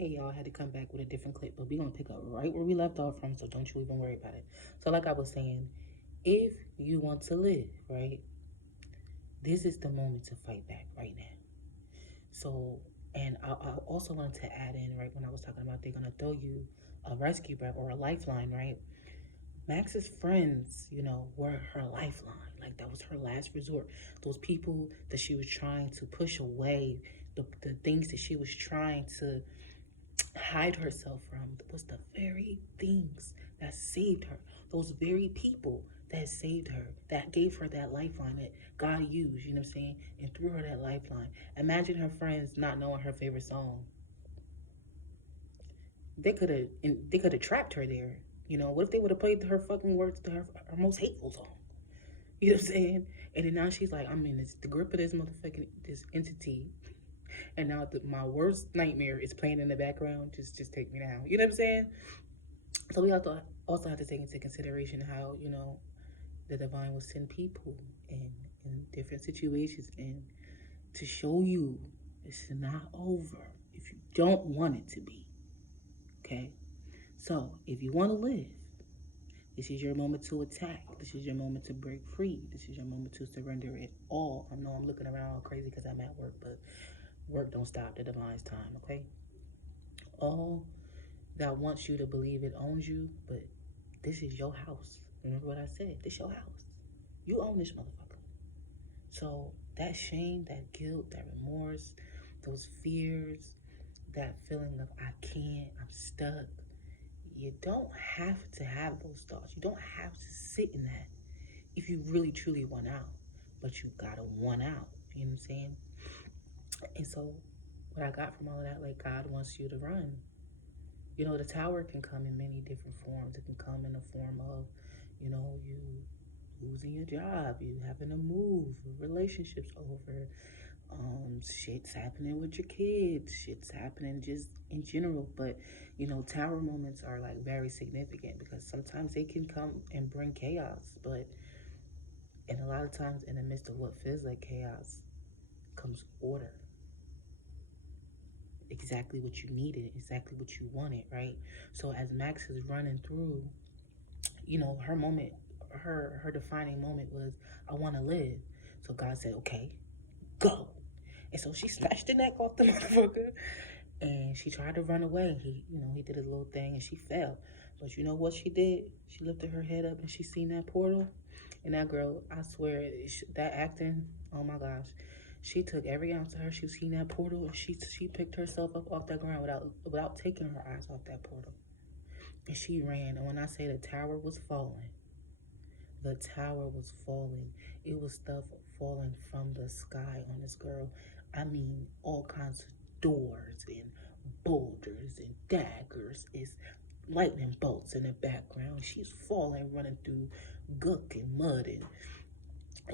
Hey y'all, I had to come back with a different clip, but we're gonna pick up right where we left off from, so don't you even worry about it. So like I was saying, if you want to live, right, this is the moment to fight back right now. So, and I also wanted to add in, right, when I was talking about they're gonna throw you a rescue bag or a lifeline, right? Max's friends, were her lifeline. Like that was her last resort. Those people that she was trying to push away, the things that she was trying to hide herself from was the very things that saved her. Those very people that saved her, that gave her that lifeline that God used, you know what I'm saying, and threw her that lifeline. Imagine her friends not knowing her favorite song. They could have trapped her there. What if they would have played her fucking words to her most hateful song? You know what I'm saying? And then now she's like, I'm in the grip of this motherfucking this entity, and now my worst nightmare is playing in the background. Just take me down. You know what I'm saying? So we also have to take into consideration how the divine will send people in different situations and to show you it's not over if you don't want it to be. Okay, so if you want to live, this is your moment to attack. This is your moment to break free. This is your moment to surrender it all. I know I'm looking around all crazy because I'm at work, but work don't stop the divine's time. Okay, all that wants you to believe it owns you, but this is your house. Remember what I said? This your house. You own this motherfucker. So that shame, that guilt, that remorse, those fears, that feeling of I can't, I'm stuck. You don't have to have those thoughts. You don't have to sit in that if you really truly want out. But you gotta want out. You know what I'm saying? And so what I got from all of that, like God wants you to run. The tower can come in many different forms. It can come in the form of, you losing your job, you having to move, relationships over, shit's happening with your kids, shit's happening just in general. But, tower moments are like very significant because sometimes they can come and bring chaos. But, and a lot of times in the midst of what feels like chaos comes order. Exactly what you needed, exactly what you wanted, right? So as Max is running through, her moment, her defining moment was, I want to live. So God said, okay, go. And so she snatched the neck off the motherfucker and she tried to run away. He did his little thing and she fell. But you know what she did? She lifted her head up and she seen that portal. And that girl, I swear, that acting, oh my gosh. She took every ounce of her. She seen that portal and she picked herself up off that ground without taking her eyes off that portal. And she ran. And when I say the tower was falling, the tower was falling. It was stuff falling from the sky on this girl. I mean, all kinds of doors and boulders and daggers. It's lightning bolts in the background. She's falling, running through gook and mud, and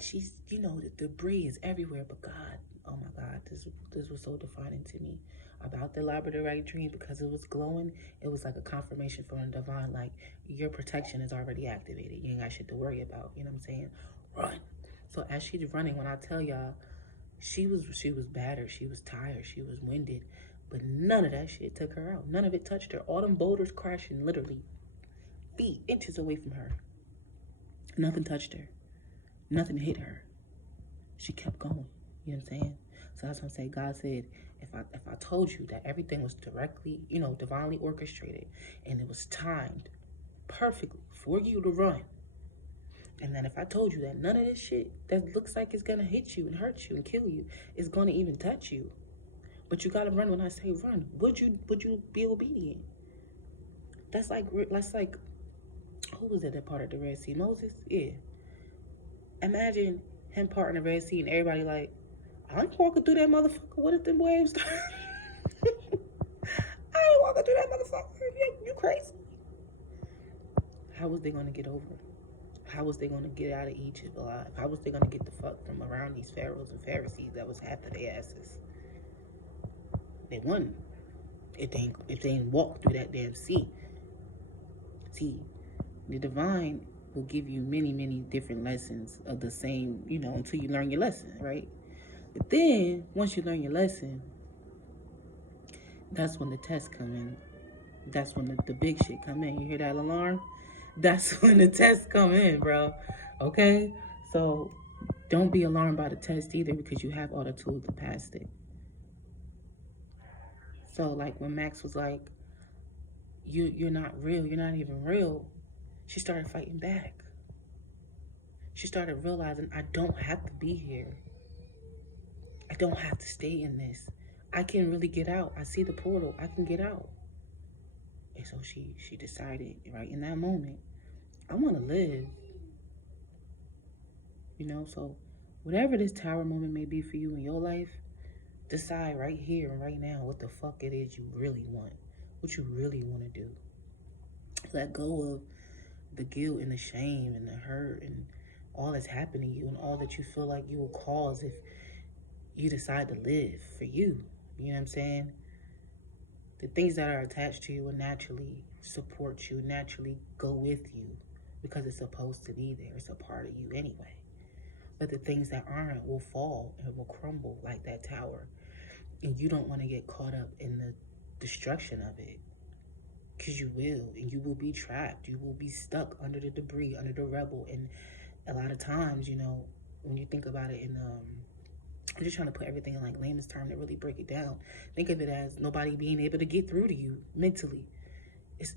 she's, the debris is everywhere. But God, oh my God, this was so defining to me about the labradorite dream because it was glowing. It was like a confirmation from the divine, like your protection is already activated. You ain't got shit to worry about. You know what I'm saying? Run. So as she's running, when I tell y'all, she was battered, she was tired, she was winded, but none of that shit took her out. None of it touched her. All them boulders crashing literally feet, inches away from her. Nothing touched her. Nothing hit her. She kept going. You know what I'm saying? So that's what I'm saying. God said, if I told you that everything was directly, divinely orchestrated and it was timed perfectly for you to run, and then if I told you that none of this shit that looks like it's gonna hit you and hurt you and kill you is gonna even touch you, but you gotta run when I say run, would you be obedient? That's like who was it that parted the Red Sea? Moses? Yeah. Imagine him parting the Red Sea and everybody like, I ain't walking through that motherfucker. What if them waves start? I ain't walking through that motherfucker. You crazy? How was they gonna get over it? How was they gonna get out of Egypt alive? How was they gonna get the fuck from around these pharaohs and Pharisees that was after their asses? They wouldn't if they ain't walk through that damn sea. See, the divine will give you many, many different lessons of the same, until you learn your lesson, right? But then once you learn your lesson, That's when the tests come in. That's when the big shit come in. You hear that alarm? That's when the tests come in, bro. Okay? So don't be alarmed by the test either, because you have all the tools to pass it. So like when Max was like, you're not real, you're not even real, she started fighting back. She started realizing, I don't have to be here. I don't have to stay in this. I can really get out. I see the portal. I can get out. And so she decided right in that moment, I want to live. So whatever this tower moment may be for you in your life, decide right here and right now what the fuck it is you really want. What you really want to do. Let go of the guilt and the shame and the hurt and all that's happening to you and all that you feel like you will cause if you decide to live for you. You know what I'm saying? The things that are attached to you will naturally support you, naturally go with you, because it's supposed to be there. It's a part of you anyway. But the things that aren't will fall and will crumble like that tower. And you don't want to get caught up in the destruction of it. Because you will. And you will be trapped. You will be stuck under the debris, under the rubble. And a lot of times, when you think about it I'm just trying to put everything in like layman's term to really break it down. Think of it as nobody being able to get through to you mentally.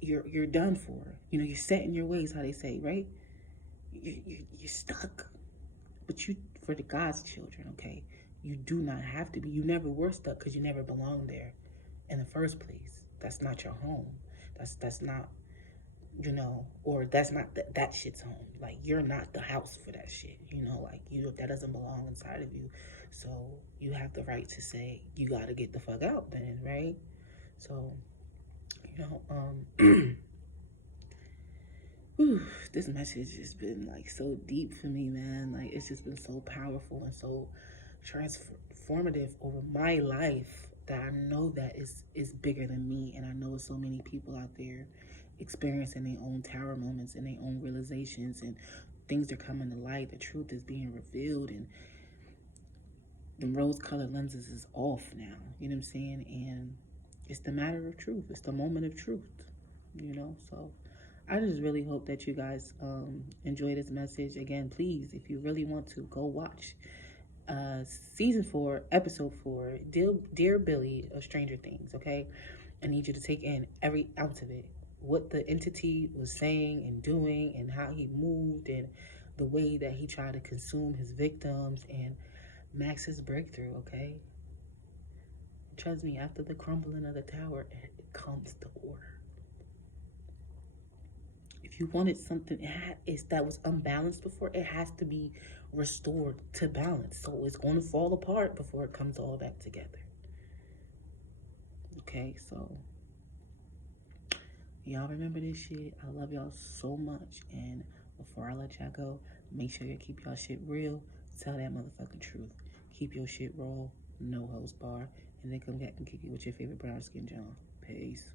You're done for. You're set in your ways, how they say, right? You're stuck. But for the God's children, okay, you do not have to be. You never were stuck because you never belonged there in the first place. That's not your home. That's not, or that's not that shit's home. Like, you're not the house for that shit. Like, that doesn't belong inside of you. So you have the right to say you got to get the fuck out then, right? So, whew, this message has been like so deep for me, man. Like, it's just been so powerful and so transformative over my life that I know that is bigger than me. And I know so many people out there experiencing their own tower moments and their own realizations, and things are coming to light. The truth is being revealed, and the rose-colored lenses is off now. You know what I'm saying? And it's the matter of truth. It's the moment of truth. So I just really hope that you guys enjoy this message. Again, please, if you really want to, go watch season 4, episode 4, Dear Billy of Stranger Things, okay? I need you to take in every ounce of it. What the entity was saying and doing, and how he moved, and the way that he tried to consume his victims, and Max's breakthrough, okay? Trust me, after the crumbling of the tower, it comes to order. If you wanted something that was unbalanced before, it has to be restored to balance. So it's going to fall apart before it comes all back together. Okay, so y'all remember this shit. I love y'all so much. And before I let y'all go, make sure you keep y'all shit real. Tell that motherfucking truth. Keep your shit raw. No host bar. And then come back and kick it with your favorite brown skin John. Peace.